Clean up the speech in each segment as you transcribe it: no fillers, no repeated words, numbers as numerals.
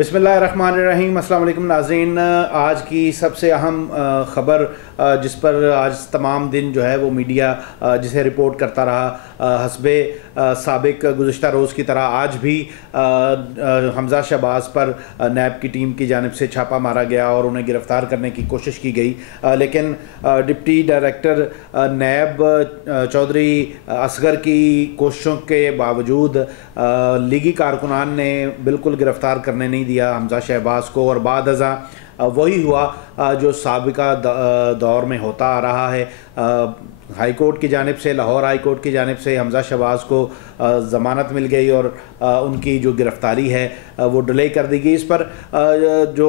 बिस्मिल्लाहिर्रहमानिर्रहीम। अस्सलाम वालेकुम नाज़रीन। आज की सबसे अहम ख़बर जिस पर आज तमाम दिन जो है वो मीडिया जिसे रिपोर्ट करता रहा, हस्बे साबिक गुज़िश्ता रोज़ की तरह आज भी हमज़ा शहबाज पर नैब की टीम की जानिब से छापा मारा गया और उन्हें गिरफ़्तार करने की कोशिश की गई, लेकिन डिप्टी डायरेक्टर नैब चौधरी असगर की कोशिशों के बावजूद लीगी कारकुनान ने बिल्कुल गिरफ़्तार करने नहीं दिया हमज़ा शहबाज को, और बाद अज़ा वही हुआ जो साबिका दौर में होता आ रहा है। हाई कोर्ट की जानिब से, लाहौर हाई कोर्ट की जानिब से हमज़ा शहबाज को ज़मानत मिल गई और उनकी जो गिरफ़्तारी है वो डिले कर दी गई। इस पर जो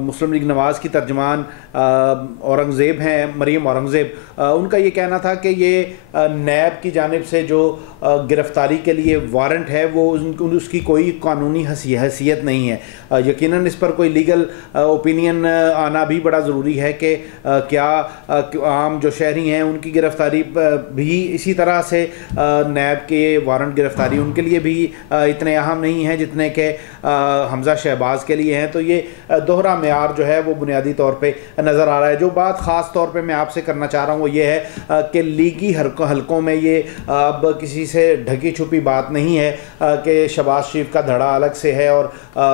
मुस्लिम लीग नवाज़ की तर्जमान औरंगज़ेब हैं, मरीम औरंगज़ेब, उनका ये कहना था कि ये नैब की जानिब से जो गिरफ़्तारी के लिए वारंट है वो उसकी कोई कानूनी हैसियत नहीं है। यकीनन इस पर कोई लीगल ओपिनियन आना भी बड़ा ज़रूरी है कि क्या आम जो शहरी हैं उनकी गिरफ़्तारी भी इसी तरह से नैब के वारंट गिरफ़्तारी उनके लिए भी इतने अहम नहीं हैं जितने के हमज़ा शहबाज के लिए हैं। तो ये दोहरा मेयार जो है वो बुनियादी तौर पे नज़र आ रहा है। जो बात ख़ास तौर पे मैं आपसे करना चाह रहा हूँ वो ये है कि लीगी हलकों में ये अब किसी से ढकी छुपी बात नहीं है कि शहबाज शरीफ का धड़ा अलग से है और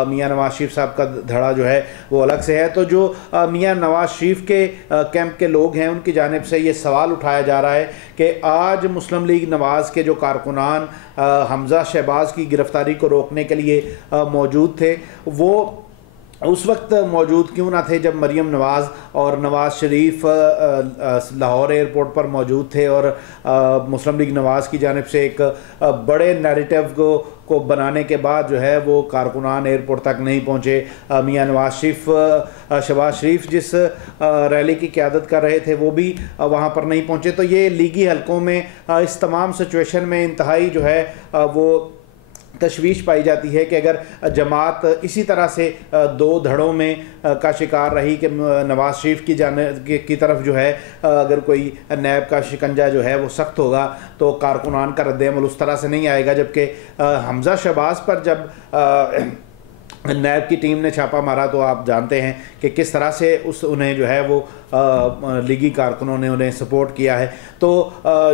मियां नवाज शरीफ साहब का धड़ा जो है वो अलग से है। तो जो मियां नवाज शरीफ के कैंप के लोग हैं उनकी जानिब से ये सवाल उठाया जा रहा है कि आज मुस्लिम लीग नवाज़ के जो कारकुनान हमज़ा शहबाज की गिरफ़्तारी को रोकने के लिए मौजूद थे वो उस वक्त मौजूद क्यों ना थे जब मरियम नवाज और नवाज शरीफ लाहौर एयरपोर्ट पर मौजूद थे और मुस्लिम लीग नवाज़ की जानिब से एक बड़े नैरेटिव को बनाने के बाद जो है वो कारकुनान एयरपोर्ट तक नहीं पहुँचे। मियां नवाज शरीफ, शहबाज शरीफ जिस रैली की क़यादत कर रहे थे वो भी वहाँ पर नहीं पहुँचे। तो ये लीगी हलकों में इस तमाम सिचुएशन में इंतहाई जो है वो तशवीश पाई जाती है कि अगर जमात इसी तरह से दो धड़ों में का शिकार रही कि नवाज शरीफ की तरफ जो है अगर कोई नैब का शिकंजा जो है वो सख्त होगा तो कारकुनान का रद्द-ए-अमल उस तरह से नहीं आएगा। जबकि हमज़ा शहबाज पर जब नैब की टीम ने छापा मारा तो आप जानते हैं कि किस तरह से उन्हें जो है वो लीगी कारकुनों ने उन्हें सपोर्ट किया है। तो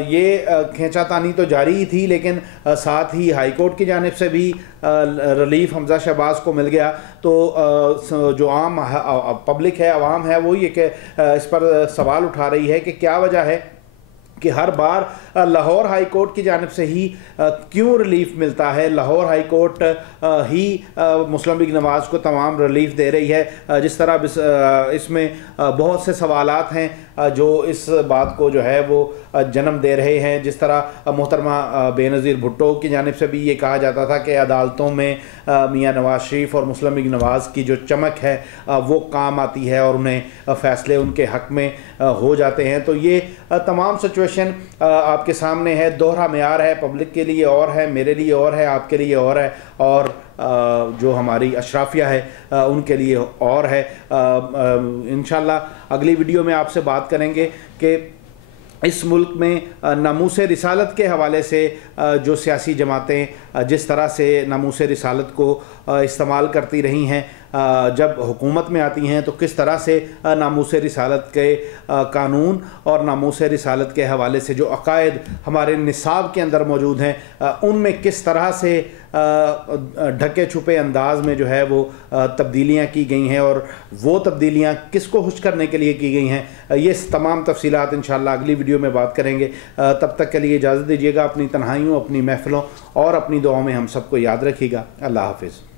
ये खींचातानी तो जारी ही थी, लेकिन साथ ही हाई कोर्ट की जानिब से भी रिलीफ हमज़ा शहबाज को मिल गया। तो जो आम पब्लिक है, आवाम है, वो ये कि इस पर सवाल उठा रही है कि क्या वजह है कि हर बार लाहौर हाई कोर्ट की जानिब से ही क्यों रिलीफ मिलता है। लाहौर हाई कोर्ट ही मुस्लिम लीग नवाज़ को तमाम रिलीफ दे रही है। जिस तरह इसमें बहुत से सवालात हैं जो इस बात को जो है वो जन्म दे रहे हैं। जिस तरह मोहतरमा बेनज़ीर भुट्टो की जानिब से भी ये कहा जाता था कि अदालतों में मियां नवाज शरीफ और मुस्लिम लीग नवाज़ की जो चमक है वो काम आती है और उन्हें फ़ैसले उनके हक़ में हो जाते हैं। तो ये तमाम सिचुएशन आपके सामने है, दोहरा मेयार है, पब्लिक के लिए और है, मेरे लिए और है, आपके लिए और है, और जो हमारी अशराफिया है उनके लिए और है। इंशाल्लाह अगली वीडियो में आपसे बात करेंगे कि इस मुल्क में नामूस रिसालत के हवाले से जो सियासी जमातें जिस तरह से नामूस रिसालत को इस्तेमाल करती रही हैं जब हुकूमत में आती हैं, तो किस तरह से नामूस रिसालत के कानून और नामूस रिसालत के हवाले से जो अकायद हमारे निसाब के अंदर मौजूद हैं उनमें किस तरह से ढके छुपे अंदाज में जो है वो तब्दीलियाँ की गई हैं और वो तब्दीलियाँ किसको खुश करने के लिए की गई हैं, ये तमाम तफसीलात इंशाअल्लाह अगली वीडियो में बात करेंगे। तब तक के लिए इजाज़त दीजिएगा। अपनी तन्हाइयों, अपनी महफ़िलों और अपनी दुआओं में हम सबको याद रखिएगा। अल्लाह हाफ़िज़।